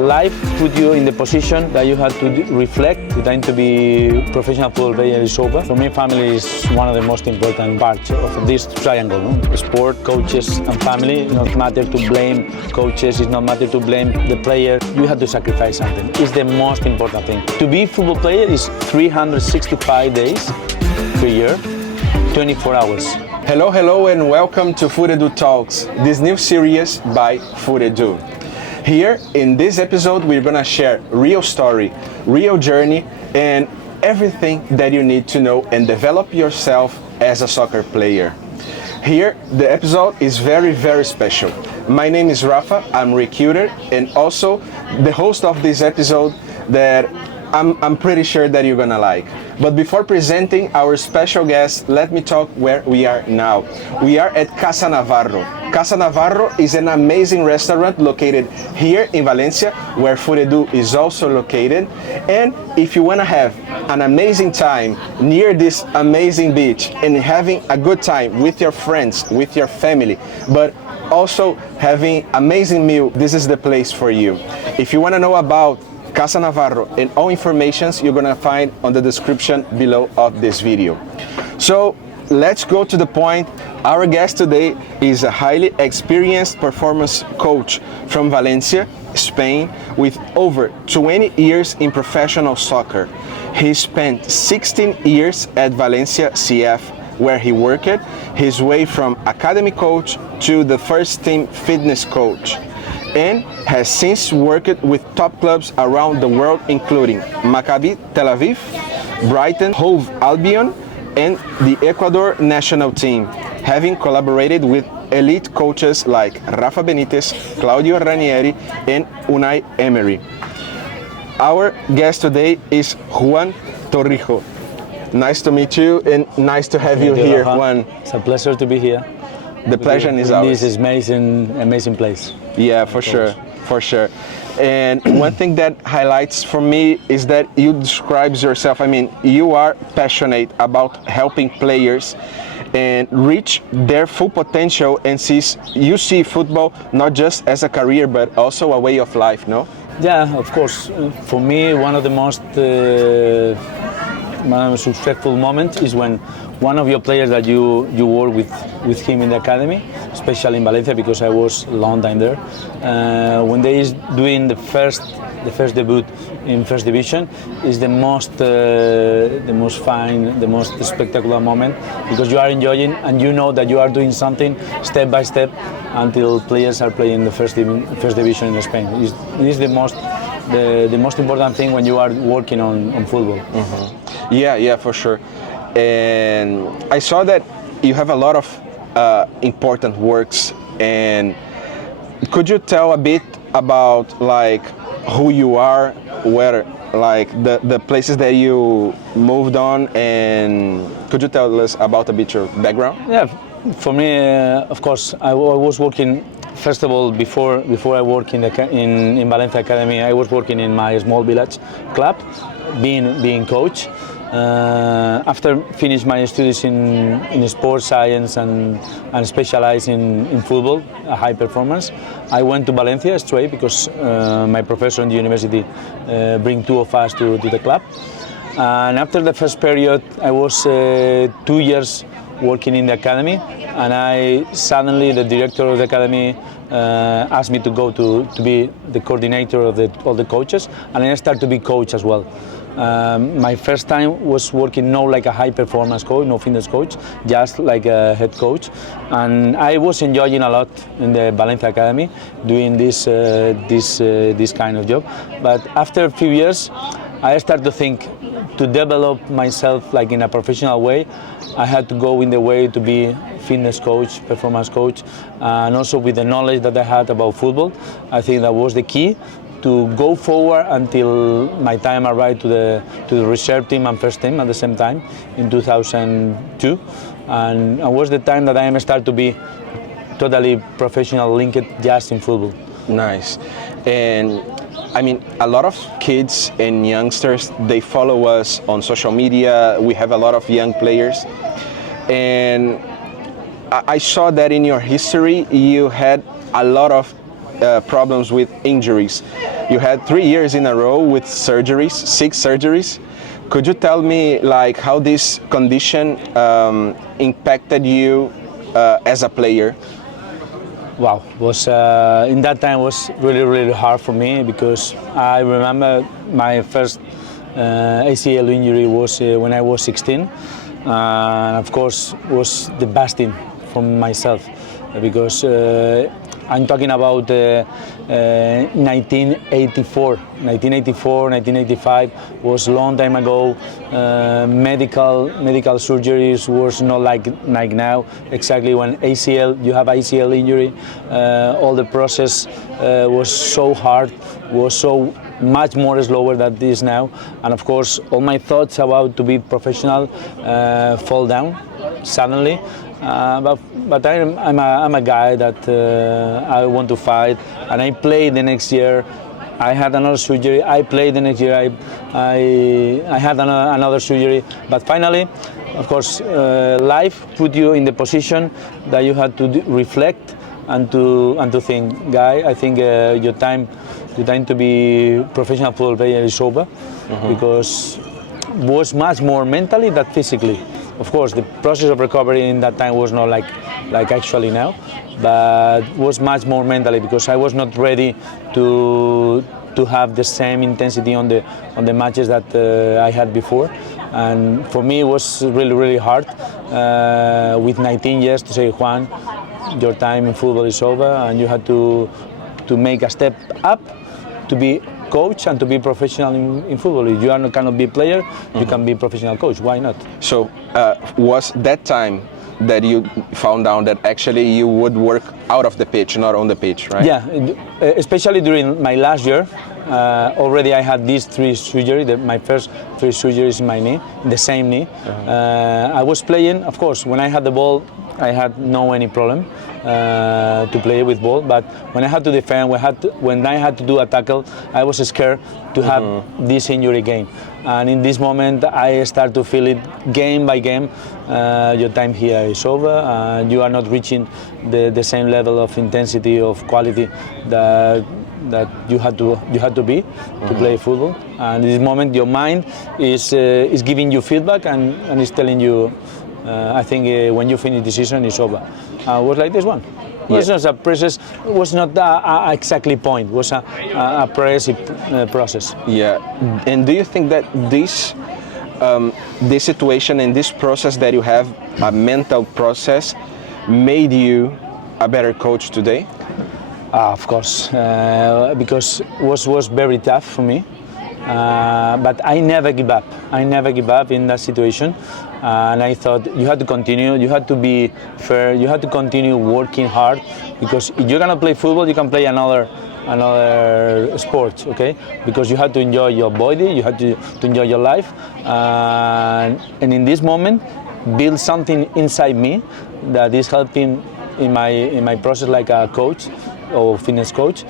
Life put you in the position that you have to reflect. The time to be professional football player is over. For me, family is one of the most important parts of this triangle. No? Sport, coaches, and family. It's not matter to blame coaches. It's not matter to blame the player. You have to sacrifice something. It's the most important thing. To be a football player is 365 days per year, 24 hours. Hello, and welcome to Futedu Talks, this new series by Futedu. Here, in this episode, we're gonna share real story, real journey, and everything that you need to know and develop yourself as a soccer player. Here, the episode is very special. My name is Rafa, I'm recruiter, and also the host of this episode that I'm pretty sure that you're gonna like. But before presenting our special guest, let me talk where we are now. We are at Casa Navarro. Casa Navarro is an amazing restaurant located here in Valencia, where Futedu is also located. And if you wanna have an amazing time near this amazing beach and having a good time with your friends, with your family, but also having amazing meal, this is the place for you. If you wanna know about Casa Navarro and all informations you're gonna find on the description below of this video. So let's go to the point. Our guest today is a highly experienced performance coach from Valencia, Spain, with over 20 years in professional soccer. He spent 16 years at Valencia CF, where he worked his way from academy coach to the first team fitness coach, and has since worked with top clubs around the world, including Maccabi Tel Aviv, Brighton Hove Albion, and the Ecuador national team, having collaborated with elite coaches like Rafa Benitez, Claudio Ranieri, and Unai Emery. Our guest today is Juan Torrijo. Nice to meet you and nice to have you here, Juan. It's a pleasure to be here. The pleasure is ours. This is amazing place. Yeah, for sure. And one thing that highlights for me is that you describe yourself, you are passionate about helping players and reach their full potential, and you see football not just as a career but also a way of life, no? Yeah, of course. For me, one of the most successful moments is when one of your players that you work with him in the academy, especially in Valencia because I was a long time there, when they is doing the first debut in first division, is the most fine, the most spectacular moment, because you are enjoying and you know that you are doing something step by step until players are playing the first division in Spain. It is the most important thing when you are working on football. Mm-hmm. Yeah, for sure. And I saw that you have a lot of important works, and could you tell a bit about like who you are, where like the places that you moved on, and could you tell us about a bit your background? Yeah, for me, of course, I was working. First of all, before I work in Valencia Academy, I was working in my small village club, being coach. After finish my studies in sports science and specialize in football, high performance, I went to Valencia straight because my professor in the university bring two of us to the club. And after the first period, I was 2 years working in the academy, and suddenly the director of the academy asked me to go to be the coordinator of all the coaches, and I started to be coach as well. My first time was working not like a high performance coach, no fitness coach, just like a head coach, and I was enjoying a lot in the Valencia Academy doing this kind of job. But after a few years, I started to think to develop myself like in a professional way. I had to go in the way to be fitness coach, performance coach, and also with the knowledge that I had about football. I think that was the key to go forward until my time arrived to the reserve team and first team at the same time in 2002, and it was the time that I started to be totally professional, linked just in football. Nice. And a lot of kids and youngsters, they follow us on social media. We have a lot of young players, and I saw that in your history you had a lot of problems with injuries. You had 3 years in a row with surgeries, 6 surgeries. Could you tell me like how this condition impacted you as a player? Wow, was in that time was really hard for me, because I remember my first ACL injury was when I was 16, and of course was the best thing from myself, because I'm talking about 1984, 1985 was a long time ago. Medical surgeries was not like now. Exactly when you have ACL injury, all the process was so hard, was so much more slower than this now, and of course all my thoughts about to be professional fall down suddenly. But I'm a guy that I want to fight, and I played the next year. I had another surgery. I played the next year. I had another surgery. But finally, of course, life put you in the position that you had to reflect and to think, guy. I think your time to be professional football player is over, because it was much more mentally than physically. Of course, the process of recovery in that time was not like actually now, but was much more mentally, because I was not ready to have the same intensity on the matches that I had before, and for me it was really hard with 19 years to say, Juan, your time in football is over, and you had to make a step up to be coach and to be professional in football. If you cannot be a player, you can be a professional coach. Why not? So was that time that you found out that actually you would work out of the pitch, not on the pitch, right? Yeah, especially during my last year. Already I had these 3 surgeries, my first 3 surgeries in my knee, the same knee. I was playing, of course, when I had the ball, I had no any problem to play with ball, but when I had to defend, when I had to do a tackle, I was scared to have this injury again. And in this moment, I start to feel it game by game. Your time here is over, and you are not reaching the same level of intensity, of quality that you had to be to play football. And in this moment, your mind is giving you feedback and is telling you, I think when you finish the season, it's over. Was like this one. It was not a process. It was not a exactly point. It was a process. Yeah. And do you think that this situation and this process that you have, a mental process, made you a better coach today? Of course, because it was very tough for me. But I never give up. I never give up in that situation. And I thought you had to continue, you had to be fair, you had to continue working hard, because if you're gonna play football, you can play another sport, okay? Because you had to enjoy your body, you had to enjoy your life, and in this moment, build something inside me that is helping in my process like a coach or fitness coach,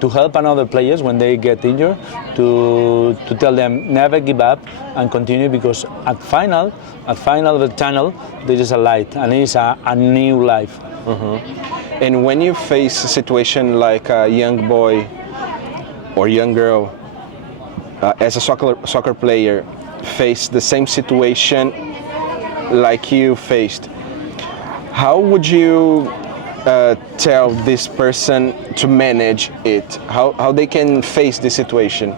to help another players when they get injured, to tell them never give up and continue, because at final of the tunnel there is a light, and it is a new life. And when you face a situation like a young boy or young girl as a soccer player face the same situation like you faced, how would you tell this person to manage it? How they can face the situation?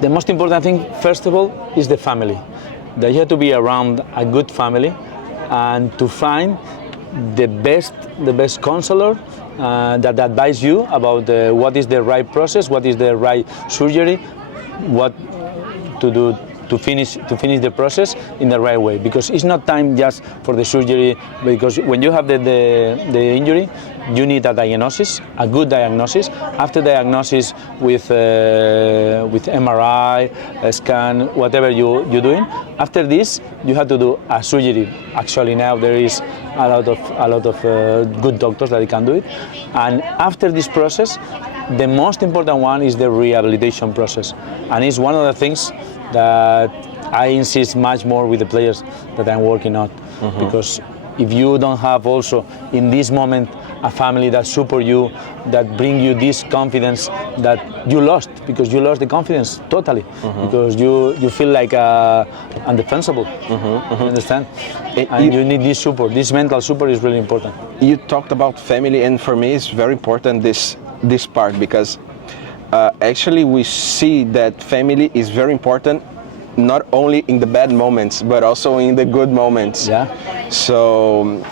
The most important thing, first of all, is the family. That you have to be around a good family, and to find the best counselor that advise you about what is the right process, what is the right surgery, what to do to finish the process in the right way, because it's not time just for the surgery, because when you have the injury, you need a diagnosis, a good diagnosis. After diagnosis with MRI, a scan, whatever you're doing, after this you have to do a surgery. Actually now there is a lot of good doctors that can do it, and after this process, the most important one is the rehabilitation process, and it's one of the things that I insist much more with the players that I'm working on, because if you don't have also in this moment a family that support you, that bring you this confidence that you lost, because you lost the confidence totally, because you feel like undefensible. You understand? And you need this support. This mental support is really important. You talked about family, and for me it's very important this part, because actually we see that family is very important, not only in the bad moments but also in the good moments. Yeah. So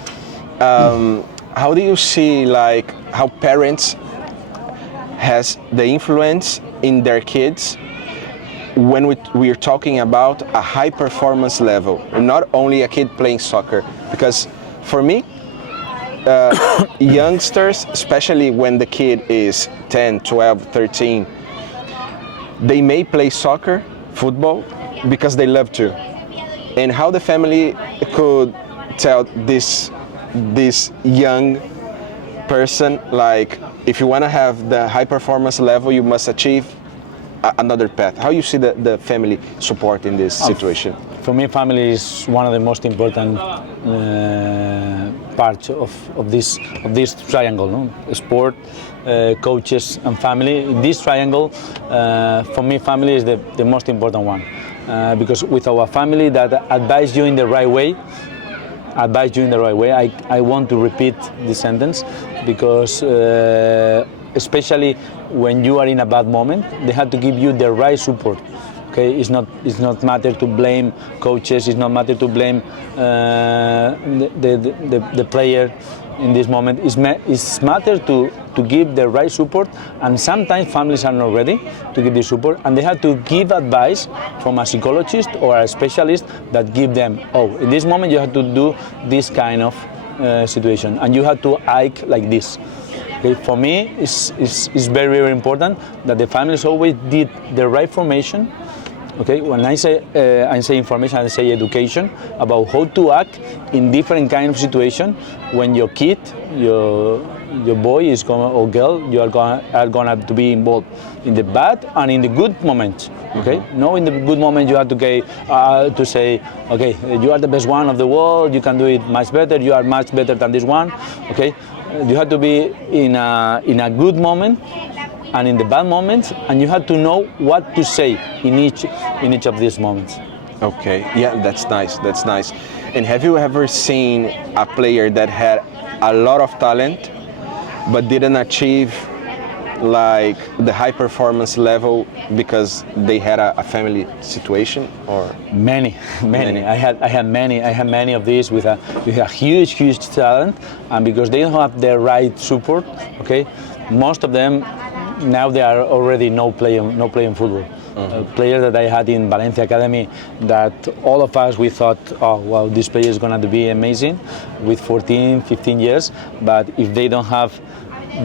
how do you see like how parents has the influence in their kids when we are talking about a high performance level, not only a kid playing soccer? Because for me, youngsters, especially when the kid is 10, 12, 13, they may play soccer, football, because they love to. And how the family could tell this young person, like, if you want to have the high performance level, you must achieve another path. How you see the family support in this situation? For me, family is one of the most important parts of this triangle, no? Sport, coaches, and family. This triangle, for me, family is the most important one, because with our family that advise you in the right way, I want to repeat this sentence, because especially when you are in a bad moment, they have to give you the right support. Okay, it's not matter to blame coaches. It's not matter to blame the player in this moment. It's matter to give the right support, and sometimes families are not ready to give this support, and they have to give advice from a psychologist or a specialist that give them, in this moment you have to do this kind of situation, and you have to act like this. Okay, for me, it's very, very important that the families always did the right formation. Okay, when I say information, I say education about how to act in different kind of situation when your kid, your boy is going, or girl, you are gonna to be involved in the bad and in the good moments. Okay, no, in the good moment you have to say, okay, you are the best one of the world, you can do it much better, you are much better than this one. Okay, you have to be in a good moment and in the bad moments, and you have to know what to say in each of these moments. Okay, yeah, that's nice. And have you ever seen a player that had a lot of talent but didn't achieve like the high performance level because they had a family situation? Or many. I had many of these with a huge talent, and because they don't have the right support, okay, most of them now they are already no playing football. Players that I had in Valencia Academy, that all of us we thought, this player is going to be amazing with 14, 15 years, but if they don't have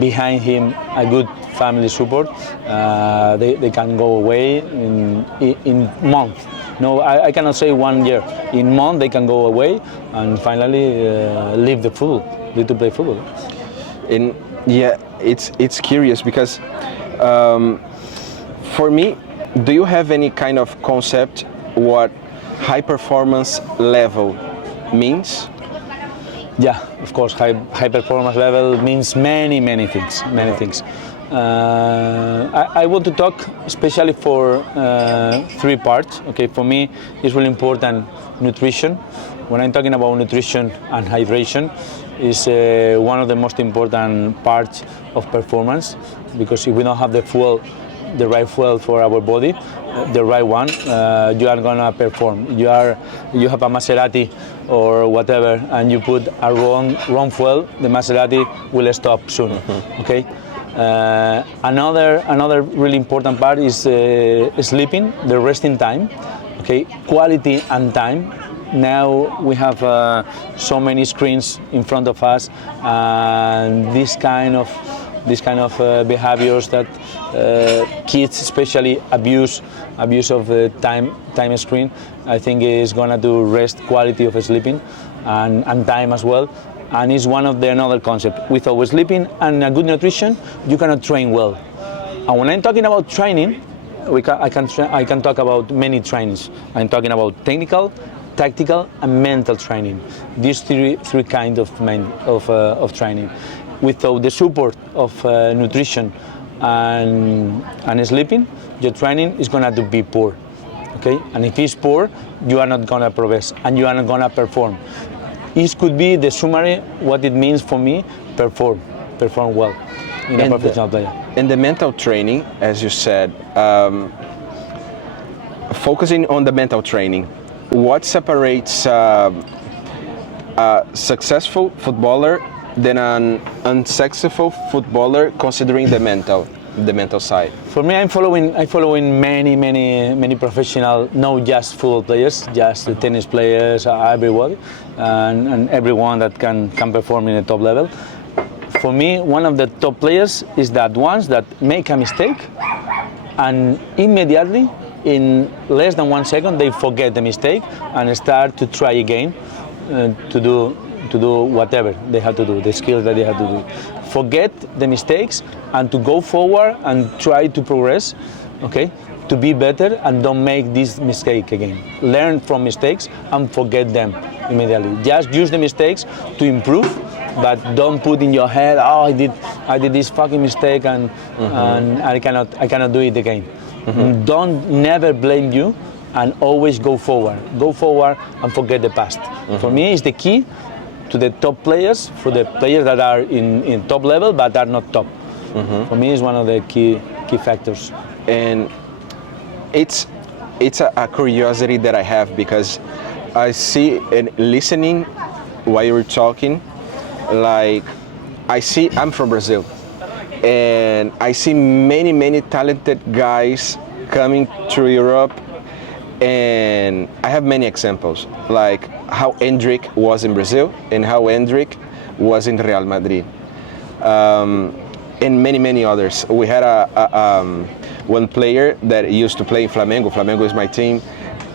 behind him a good family support, they can go away in month. No, I cannot say 1 year. In month they can go away and finally leave to play football. And yeah, it's curious because for me, do you have any kind of concept what high performance level means? Yeah, of course. High performance level means many things. I want to talk especially for 3 parts. Okay, for me it's really important nutrition. When I'm talking about nutrition and hydration, is one of the most important parts of performance, because if we don't have the right fuel for our body, the right one, you are gonna perform. You have a Maserati or whatever, and you put a wrong fuel, the Maserati will stop soon. Okay. Another really important part is sleeping, the resting time. Okay, quality and time. Now we have so many screens in front of us, and this kind of behaviors that kids especially abuse of the time screen, I think is gonna do rest quality of sleeping and time as well. And it's one of the another concept. Without sleeping and a good nutrition, you cannot train well. And when I'm talking about training, I can talk about many trainings. I'm talking about technical, tactical, and mental training. These three kinds of training. without the support of nutrition and sleeping, your training is gonna be poor. Okay, and if it's poor, you are not gonna progress and you are not gonna perform. This could be the summary what it means for me: perform well in a professional player. And the mental training, as you said, focusing on the mental training, what separates a successful footballer than an unsuccessful footballer, considering the mental side? For me, I'm following many professional, not just football players, just the tennis players, everybody, and everyone that can perform in the top level. For me, one of the top players is that ones that make a mistake and immediately, in less than 1 second, they forget the mistake and start to try again to do whatever they have to do, the skills that they have to do. Forget the mistakes and to go forward and try to progress, okay? To be better and don't make this mistake again. Learn from mistakes and forget them immediately. Just use the mistakes to improve, but don't put in your head, oh, I did this fucking mistake and I cannot do it again. Don't never blame you and always go forward. Go forward and forget the past. For me, it's the key to the top players, for the players that are in top level but are not top. For me, it's one of the key factors. And it's a curiosity that I have, because I see and listening while you're talking, like I'm from Brazil, and I see many talented guys coming to Europe, and I have many examples, like how Hendrik was in Brazil and how Hendrik was in Real Madrid, and many others. We had one player that used to play in Flamengo. Flamengo is my team,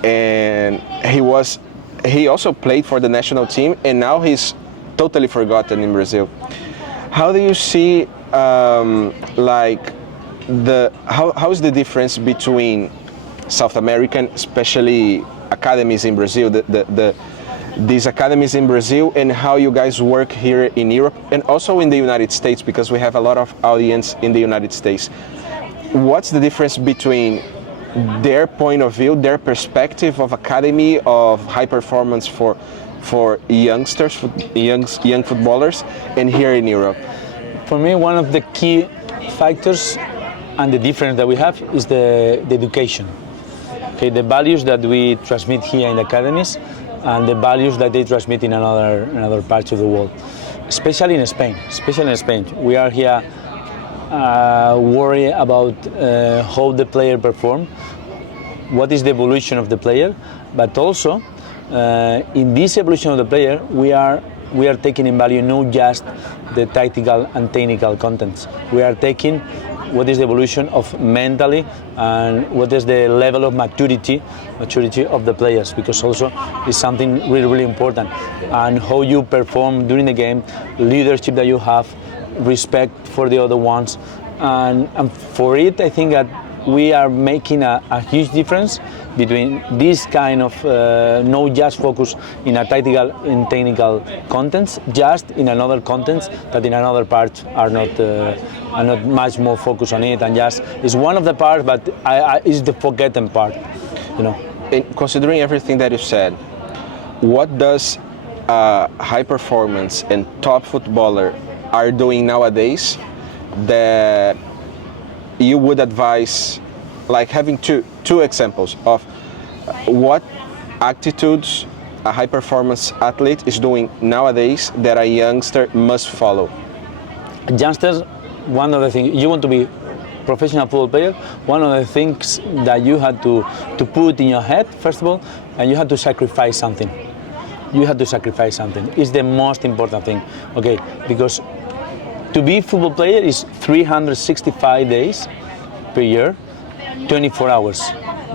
and he also played for the national team, and now he's totally forgotten in Brazil. How do you see like how is the difference between South American, especially academies in Brazil, these academies in Brazil, and how you guys work here in Europe and also in the United States, because we have a lot of audience in the United States? What's the difference between their point of view, their perspective of academy, of high performance for youngsters, young footballers, and here in Europe? For me, one of the key factors and the difference that we have is the education. Okay, the values that we transmit here in the academies and the values that they transmit in another parts of the world, especially in Spain. We are here worried about how the player perform, what is the evolution of the player, but also in this evolution of the player, we are taking in value not just the tactical and technical contents. We are taking what is the evolution of mentally and what is the level of maturity of the players, because also is something really important, and how you perform during the game, leadership that you have, respect for the other ones, and for it I think that we are making a huge difference between this kind of not just focus in a tactical and technical contents, just in another contents that in another part are not much more focused on it, and just is one of the parts, but is the forgotten part, you know. And considering everything that you said, what does high performance and top footballer are doing nowadays that you would advise, like having two examples of what attitudes a high performance athlete is doing nowadays that a youngster must follow? Youngsters, one of the things, you want to be professional football player, one of the things that you had to put in your head, first of all, and you had to sacrifice something. It's the most important thing, okay? Because to be a football player is 365 days per year, 24 hours.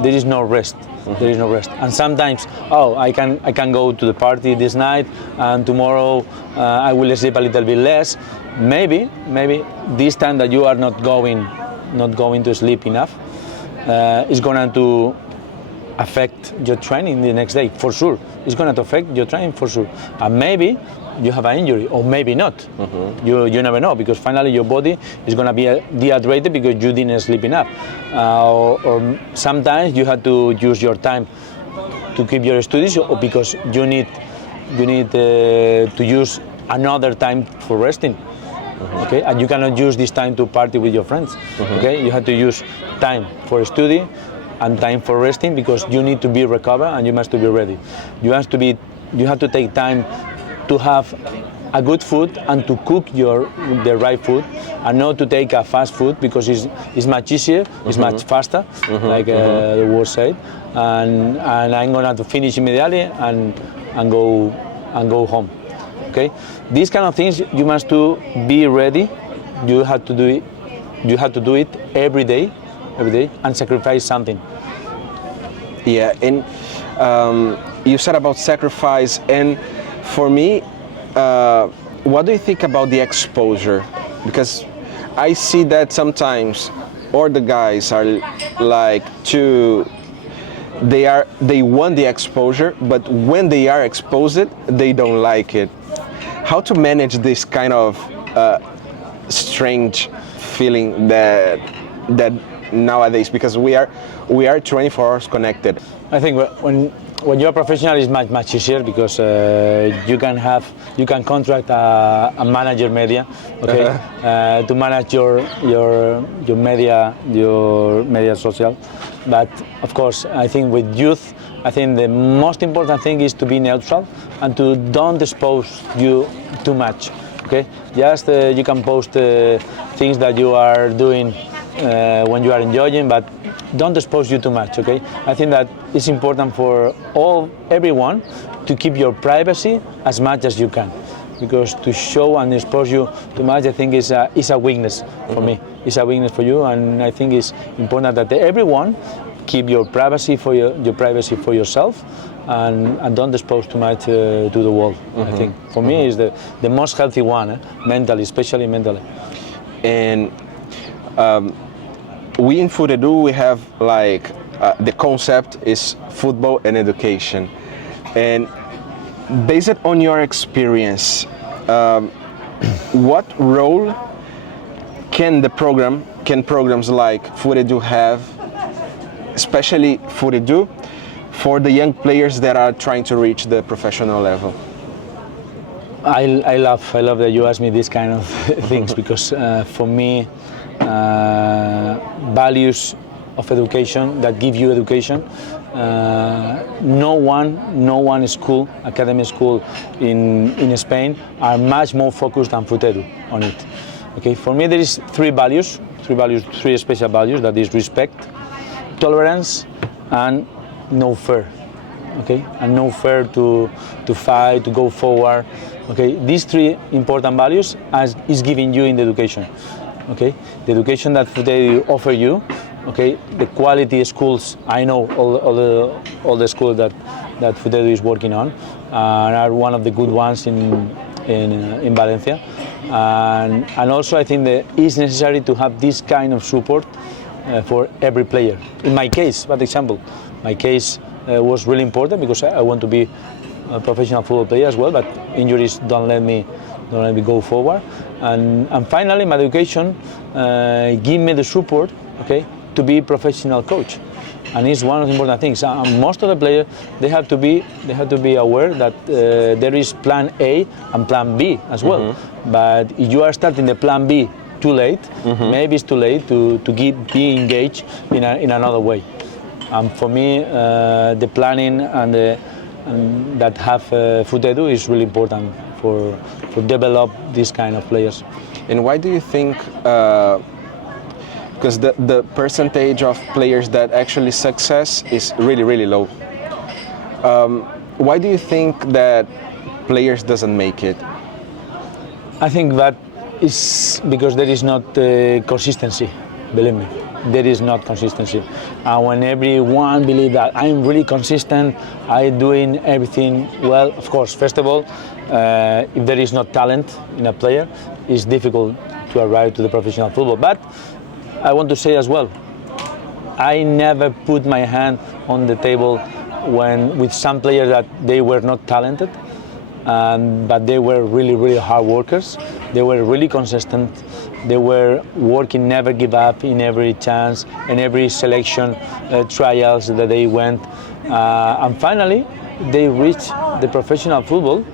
There is no rest. And sometimes, I can go to the party this night, and tomorrow I will sleep a little bit less. Maybe this time that you are not going to sleep enough is going to affect your training the next day, for sure. It's going to affect your training for sure. And maybe you have an injury, or maybe not. You never know, because finally your body is going to be dehydrated because you didn't sleep enough, or sometimes you have to use your time to keep your studies, or because you need to use another time for resting. Okay, and you cannot use this time to party with your friends. Okay, you have to use time for study and time for resting, because you need to be recovered and you must to be ready. You have to take time to have a good food and to cook the right food, and not to take a fast food, because it's much easier, it's much faster, like the word said, and I'm gonna to finish immediately and go home. Okay, these kind of things you must to be ready. You have to do it. You have to do it every day, and sacrifice something. Yeah, and you said about sacrifice, and for me, what do you think about the exposure? Because I see that sometimes, or the guys are like they want the exposure, but when they are exposed, they don't like it. How to manage this kind of strange feeling that nowadays, because we are 24 hours connected. I think when you're a professional, it's much easier, because you can contract a manager media, okay, to manage your media social. But of course, I think with youth, I think the most important thing is to be neutral and to don't expose you too much. Okay, just you can post things that you are doing when you are enjoying, but don't expose you too much. Okay, I think that it's important for everyone to keep your privacy as much as you can, because to show and expose you too much, I think is a weakness for me. It's a weakness for you, and I think it's important that everyone keep your privacy for your privacy for yourself, and don't expose too much to the world. I think for me is the most healthy one, mentally, especially mentally. And we in Futedu, we have like the concept is football and education, and based on your experience, what role can programs like Futedu have, especially Futedu, for the young players that are trying to reach the professional level? I love that you ask me these kind of things, because for me, values of education that give you education, no one school, academic school in Spain are much more focused than Futedu on it. Okay, for me there is three special values, that is respect, tolerance, and no fear. Okay, and no fear to fight, to go forward. Okay, these three important values is given you in the education. Okay, the education that Futedu offer you. Okay, the quality schools, I know all the schools that Futedu is working on, are one of the good ones in Valencia, and also I think that it's necessary to have this kind of support for every player. In my case, for example, my case was really important, because I want to be a professional football player as well, but injuries don't let me go forward. And finally, my education give me the support, okay, to be a professional coach, and it's one of the important things. Most of the players they have to be aware that there is plan A and plan B as well. But if you are starting the plan B too late, maybe it's too late to be engaged in another way. For me, the planning and that have Futedu is really important for develop this kind of players. And why do you think? Because the percentage of players that actually success is really low. Why do you think that players doesn't make it? I think that is because there is not consistency. Believe me, there is not consistency. And when everyone believes that I'm really consistent, I'm doing everything well, of course, first of all, if there is not talent in a player, it's difficult to arrive to the professional football. But I want to say as well, I never put my hand on the table with some players that they were not talented. but they were really hard workers. They were really consistent. They were working, never give up in every chance, in every selection, trials that they went. And finally, they reached the professional football,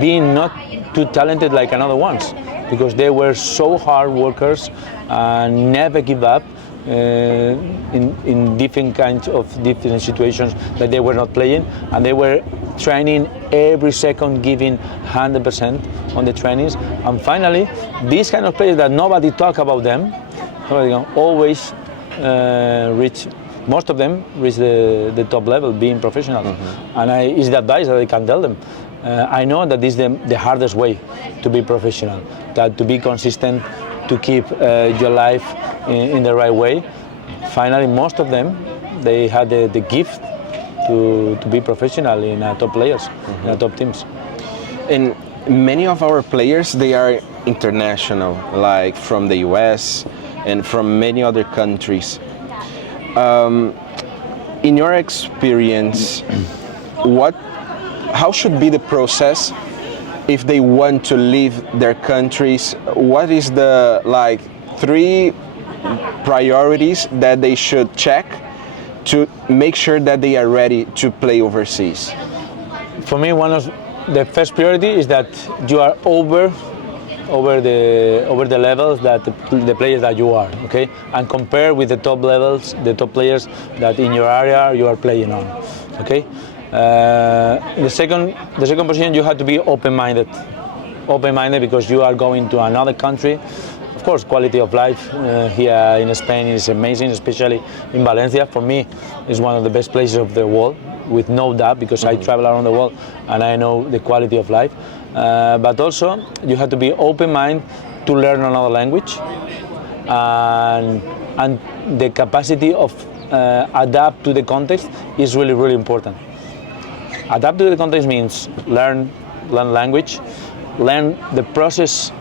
being not too talented like another ones, because they were so hard workers and never give up in different kinds of different situations that they were not playing, and they were training every second, giving 100% on the trainings. And finally, these kind of players that nobody talk about them, always reach. Most of them reach the top level, being professional. And it's the advice that I can tell them. I know that this is the hardest way to be professional, that to be consistent, to keep your life in the right way. Finally, most of them, they had the gift to be professional in top players, in top teams. And many of our players, they are international, like from the US and from many other countries. In your experience, how should be the process if they want to leave their countries? What is the 3 priorities that they should check to make sure that they are ready to play overseas? For me, one of the first priority is that you are over the levels that the players that you are, okay, and compare with the top levels, the top players that in your area you are playing on, okay. The second position, you have to be open-minded because you are going to another country. Of course, quality of life here in Spain is amazing, especially in Valencia. For me, it's one of the best places of the world, with no doubt, because I travel around the world and I know the quality of life. But also, you have to be open-minded to learn another language, and the capacity of adapt to the context is really important. Adapt to the context means learn language, learn the process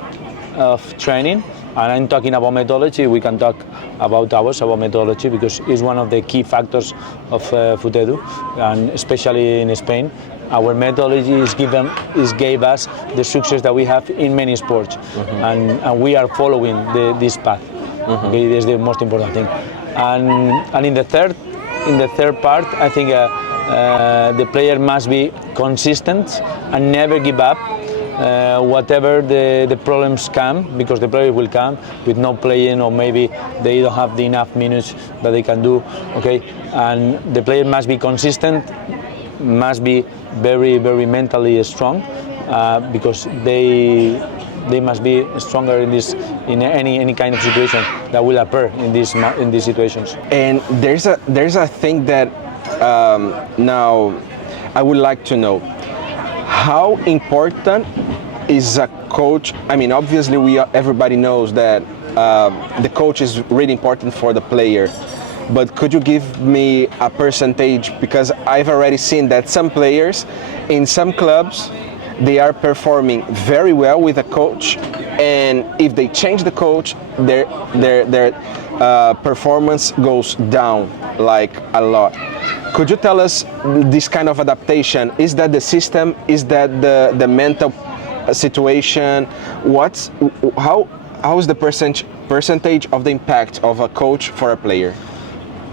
of training, and I'm talking about methodology. We can talk about hours about methodology because it's one of the key factors of Futedu, and especially in Spain. Our methodology gave us the success that we have in many sports, and we are following this path. Okay, this is the most important thing. And in the third part, I think the player must be consistent and never give up. Whatever the problems come, because the player will come with no playing, or maybe they don't have enough minutes that they can do. Okay, and the player must be consistent, must be very mentally strong, because they must be stronger in any kind of situation that will appear in these situations. And there's a thing that now I would like to know. How important is a coach? I mean, obviously everybody knows that the coach is really important for the player, but could you give me a percentage? Because I've already seen that some players in some clubs, they are performing very well with a coach, and if they change the coach, their performance goes down like a lot. Could you tell us this kind of adaptation? Is that the system? Is that the mental situation? How is the percentage of the impact of a coach for a player?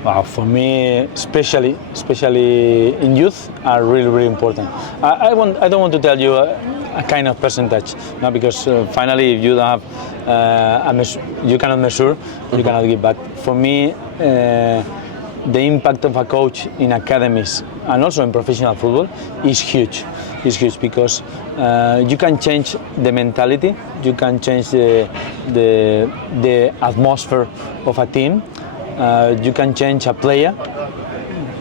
Wow, for me, especially in youth, are really important. I don't want to tell you a kind of percentage, no, because finally, if you don't have you cannot measure, you cannot give back. For me, the impact of a coach in academies and also in professional football is huge. It's huge because you can change the mentality, you can change the atmosphere of a team, you can change a player,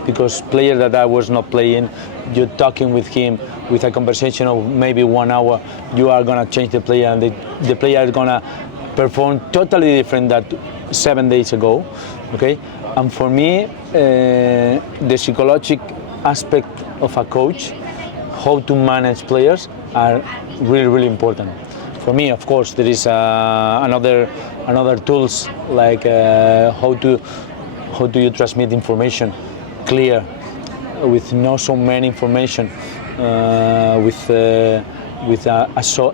because player that I was not playing, you're talking with him with a conversation of maybe 1 hour, you are gonna change the player, and the player is gonna perform totally different than 7 days ago. Okay, and for me, the psychological aspect of a coach, how to manage players, are really important. For me, of course, there is another tools like how do you transmit information clear with not so many information, with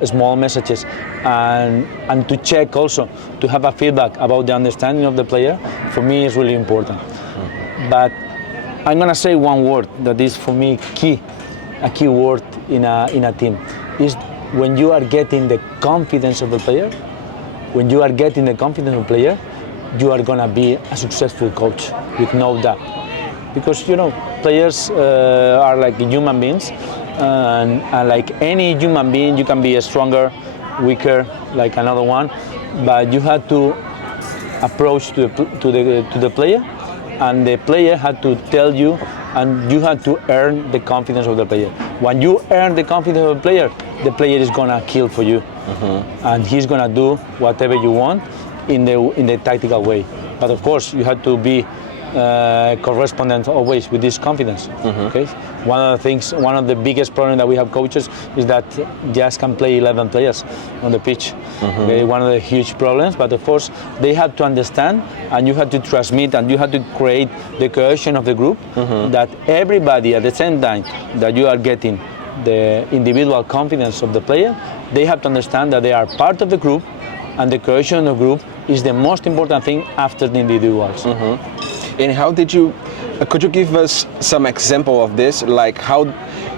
small messages, and to check also, to have a feedback about the understanding of the player, for me is really important. But I'm gonna say one word that is for me a key word in a team, is when you are getting the confidence of the player. When you are getting the confidence of the player, you are gonna be a successful coach with no doubt. Because players are like human beings, and like any human being, you can be stronger, weaker, like another one, but you have to approach to the player, and the player had to tell you, and you had to earn the confidence of the player. When you earn the confidence of the player is gonna kill for you, and he's gonna do whatever you want in the tactical way. But of course, you have to be correspondent always with this confidence. Okay. One of the biggest problems that we have coaches is that just can play 11 players on the pitch. Okay. One of the huge problems. But of course, they have to understand, and you have to transmit, and you have to create the cohesion of the group, that everybody at the same time that you are getting the individual confidence of the player, they have to understand that they are part of the group, and the cohesion of the group is the most important thing after the individuals. And how could you give us some example of this, like how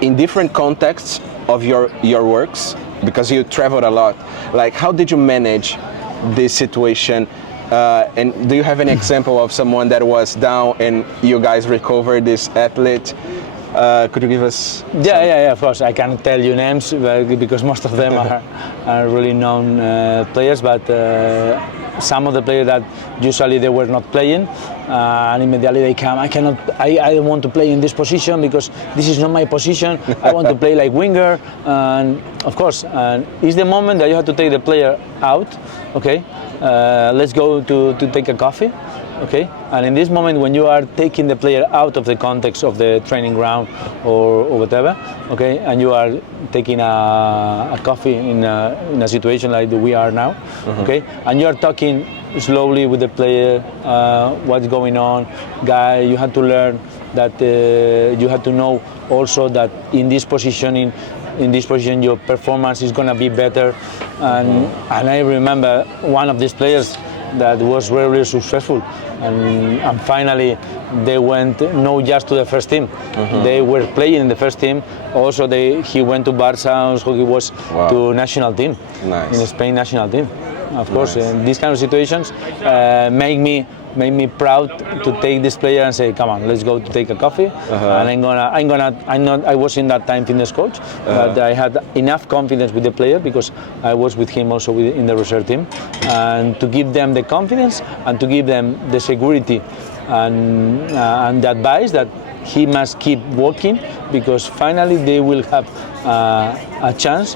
in different contexts of your works, because you traveled a lot, like how did you manage this situation, and do you have an example of someone that was down and you guys recovered this athlete? Could you give us? Yeah, of course. I can't tell you names because most of them are really known players, but some of the players that usually they were not playing, and immediately they come, I don't want to play in this position because this is not my position. I want to play like winger, and of course, it's the moment that you have to take the player out. Okay, let's go to take a coffee. Okay, and in this moment when you are taking the player out of the context of the training ground or whatever, okay, and you are taking a coffee in a situation like we are now, okay, and you are talking slowly with the player, what's going on, guy, you have to learn that you have to know also that in this position your performance is going to be better, and I remember one of these players that was really successful, and finally they went not just to the first team. They were playing in the first team. Also he went to Barca, so he was to national team, in the Spain national team. Of course, these kind of situations make me proud to take this player and say, come on, let's go to take a coffee. And I was in that time fitness coach, but I had enough confidence with the player because I was with him also in the reserve team, and to give them the confidence and to give them the security and the advice that he must keep working, because finally they will have a chance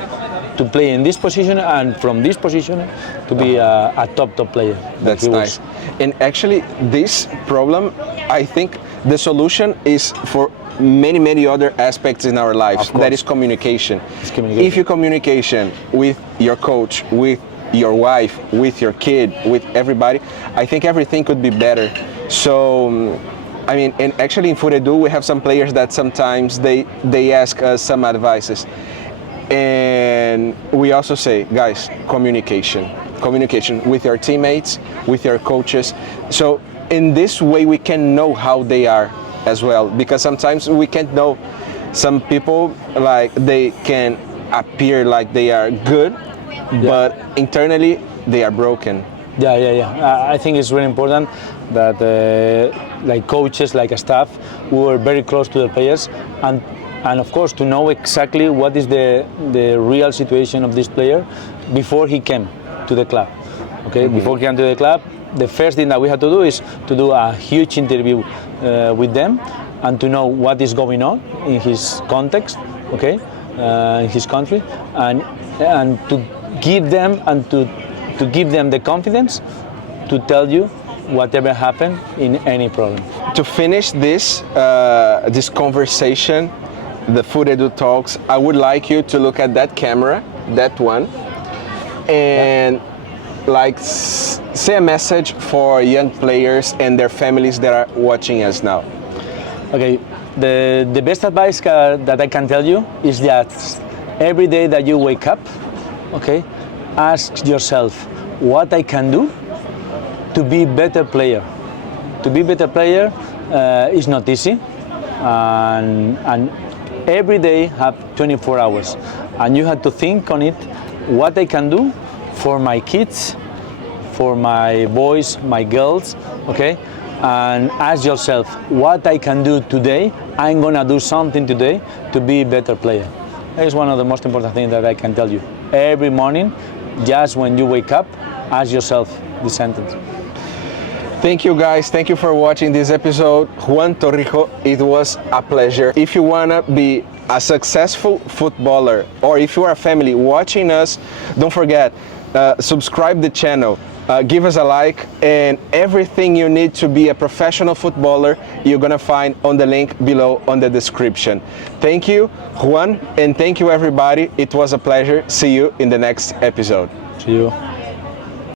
to play in this position, and from this position to be a top player. That's nice. And actually this problem, I think the solution is for many other aspects in our lives. That is communication. If you communication with your coach, with your wife, with your kid, with everybody, I think everything could be better. So I mean, and actually in Futedu we have some players that sometimes they ask us some advices, and we also say, guys, communication with your teammates, with your coaches. So in this way we can know how they are as well, because sometimes we can't know. Some people, like, they can appear like they are good, but internally they are broken. I think it's really important that like coaches, like a staff, we were very close to the players, and of course to know exactly what is the real situation of this player before he came to the club. Okay, before he came to the club, the first thing that we had to do is to do a huge interview with them, and to know what is going on in his context, okay, in his country, and to give them to give them the confidence to tell you whatever happened in any problem. To finish this this conversation, the Futedu Talks, I would like you to look at that camera, that one, and like say a message for young players and their families that are watching us now. Okay, The best advice that I can tell you is that every day that you wake up, okay, ask yourself what I can do to be better player. To be better player is not easy, and every day have 24 hours, and you have to think on it what I can do for my kids, for my boys, my girls, okay? And ask yourself what I can do today. I'm gonna do something today to be a better player. That is one of the most important things that I can tell you. Every morning, just when you wake up, ask yourself this sentence. Thank you guys, thank you for watching this episode. Juan Torrijo, it was a pleasure. If you wanna be a successful footballer, or if you are a family watching us, don't forget, subscribe the channel, give us a like, and everything you need to be a professional footballer, you're gonna find on the link below on the description. Thank you, Juan, and thank you everybody. It was a pleasure. See you in the next episode. See you.